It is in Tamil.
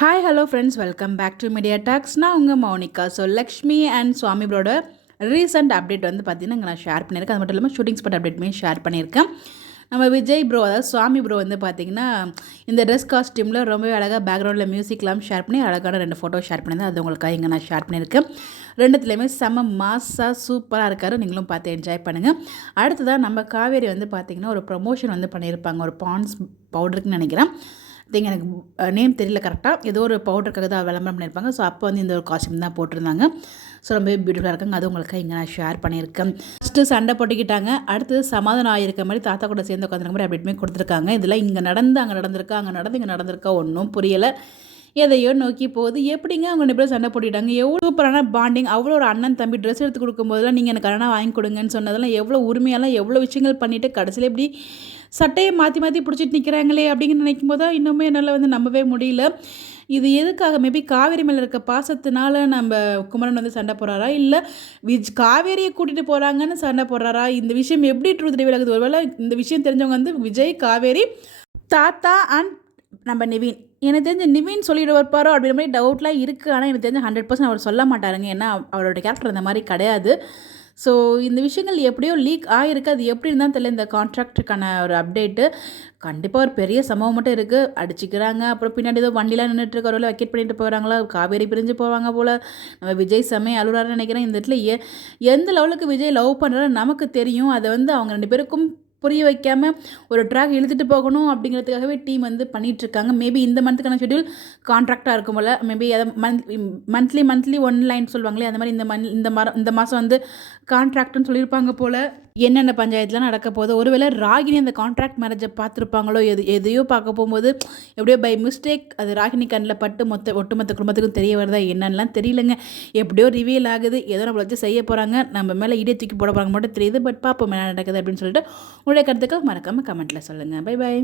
Hi hello friends, welcome back to Media Talks. நான் உங்கள் மௌனிகா. ஸோ லக்ஷ்மி அண்ட் சுவாமி ப்ரோட ரீசெண்ட் அப்டேட் வந்து பார்த்தீங்கன்னா இங்கே நான் ஷேர் பண்ணியிருக்கேன். அது மட்டும் இல்லாமல் ஷூட்டிங் ஸ்பாட் அப்டேட்டுமே ஷேர் பண்ணியிருக்கேன். நம்ம விஜய் ப்ரோ, அதாவது சுவாமி ப்ரோ வந்து பார்த்திங்கன்னா இந்த ட்ரெஸ் காஸ்டியூமில் ரொம்பவே அழகாக பேக்ரவுண்டில் மியூசிக்லாம் ஷேர் பண்ணி அழகான 2 ஃபோட்டோ ஷேர் பண்ணியிருந்தேன். அது உங்களுக்காக இங்கே நான் ஷேர் பண்ணியிருக்கேன். ரெண்டுத்துலேயுமே செம்ம மாஸாக சூப்பராக இருக்காரு. நீங்களும் பார்த்து என்ஜாய் பண்ணுங்கள். அடுத்ததான் நம்ம காவேரி வந்து பார்த்திங்கன்னா ஒரு ப்ரொமோஷன் வந்து பண்ணியிருப்பாங்க. ஒரு பாண்ட்ஸ் பவுடருக்குன்னு நினைக்கிறேன். எனக்கு நேம் தெரியல கரெக்டாக. ஏதோ ஒரு பவுடருக்காக தான் விளம்பரம் பண்ணியிருப்பாங்க. ஸோ அப்போ வந்து இந்த ஒரு காஸ்டியூம் தான் போட்டிருந்தாங்க. ஸோ ரொம்பவே பியூட்டிஃபுல்லாக இருக்காங்க. அது உங்களுக்கு இங்கே நான் ஷேர் பண்ணியிருக்கேன். ஃபஸ்ட்டு சண்டை போட்டுக்கிட்டாங்க. அடுத்தது சமாதானம் ஆகியிருக்க மாதிரி தாத்தா கூட சேர்ந்து உட்காந்துருக்க மாதிரி அப்டேட்டுமே கொடுத்துருக்காங்க. இதெல்லாம் இங்கே நடந்து அங்கே நடந்திருக்கா, அங்கே நடந்து இங்கே நடந்திருக்கா ஒன்றும் புரியலை. எதையோ நோக்கி போகுது. எப்படிங்க அவங்க 2 பேரும் சண்டை போட்டுட்டாங்க? எவ்வளோ சூப்பரான பாண்டிங். அவ்வளோ ஒரு அண்ணன் தம்பி ட்ரெஸ் எடுத்து கொடுக்கும்போதெல்லாம் நீங்கள் எனக்கு அண்ணா வாங்கி கொடுங்கன்னு சொன்னதெல்லாம் எவ்வளோ உரிமையெல்லாம் எவ்வளோ விஷயங்கள் பண்ணிவிட்டு கடைசியில் எப்படி சட்டையை மாற்றி மாற்றி பிடிச்சிட்டு நிற்கிறாங்களே அப்படிங்கிற நினைக்கும் போது தான் இன்னுமே என்னால் வந்து நம்பவே முடியல. இது எதுக்காக? மேபி காவேரி மேலே இருக்க பாசத்தினால நம்ம குமரன் வந்து சண்டை போடுறாரா, இல்லை காவேரியை கூட்டிகிட்டு போகிறாங்கன்னு சண்டை போடுறாரா? இந்த விஷயம் எப்படி ட்ரூத் ரிவீல் ஆகுது? ஒருவேளை இந்த விஷயம் தெரிஞ்சவங்க வந்து விஜய், காவேரி, தாத்தா அண்ட் நம்ம நிவின். எனக்கு தெரிஞ்ச நிவின் சொல்லிட்டு வைப்பாரோ அப்படின்ற மாதிரி டவுட்லாம் இருக்குது. ஆனால் எனக்கு தெரிஞ்ச 100% அவர் சொல்ல மாட்டாருங்க. ஏன்னா அவரோட கேரக்டர் அந்த மாதிரி கிடையாது. ஸோ இந்த விஷயங்கள் எப்படியோ லீக் ஆகிருக்கு. அது எப்படி இருந்தாலும் தெரியல. இந்த கான்ட்ராக்டுக்கான ஒரு அப்டேட்டு கண்டிப்பாக ஒரு பெரிய சம்பவம் மட்டும் இருக்குது. அடிச்சுக்கிறாங்க. அப்புறம் பின்னாடி ஏதோ வண்டிலாம் நின்றுட்டுருக்க வரல வெக்கேட் பண்ணிட்டு போகிறாங்களா, காவேரி பிரிஞ்சு போவாங்க போல். நம்ம விஜய் செம்மையை அழுறாருன்னு நினைக்கிறேன். இந்த இடத்துல எந்த லெவலுக்கு விஜய் லவ் பண்ணுறாரு நமக்கு தெரியும். அதை வந்து அவங்க 2 பேருக்கும் புரிய வைக்காமல் ஒரு ட்ராக் இழுத்துட்டு போகணும் அப்படிங்கிறதுக்காகவே டீம் வந்து பண்ணிகிட்ருக்காங்க. மேபி இந்த மந்த்துக்கான ஷெட்யூல் கான்ட்ராக்டாக இருக்கும் போல். மேபி அதை மந்த்லி 1 லைன் சொல்லுவாங்களே, அந்த மாதிரி இந்த மாதம் வந்து கான்ட்ராக்ட்னு சொல்லியிருப்பாங்க போல். என்னென்ன பஞ்சாயத்துலாம் நடக்க போகுது? ஒருவேளை ராகினி அந்த கான்ட்ராக்ட் மேரேஜை பார்த்துருப்பாங்களோ, எதையோ பார்க்க போகும்போது எப்படியோ பை மிஸ்டேக் அது ராகினி கண்ணில் பட்டு ஒட்டுமொத்த குடும்பத்துக்கும் தெரிய வருதா என்னென்னலாம் தெரியலங்க. எப்படியோ ரிவீல் ஆகுது. ஏதோ நம்மளை வச்சு செய்ய போகிறாங்க. நம்ம மேலே இடியை தூக்கி போட போகிறாங்க மட்டும் தெரியுது. பட் பார்ப்போம் என்ன நடக்குது அப்படின்னு சொல்லிட்டு உங்களுடைய கருத்துக்கள் மறக்காமல் கமெண்ட்டில் சொல்லுங்கள். Bye by.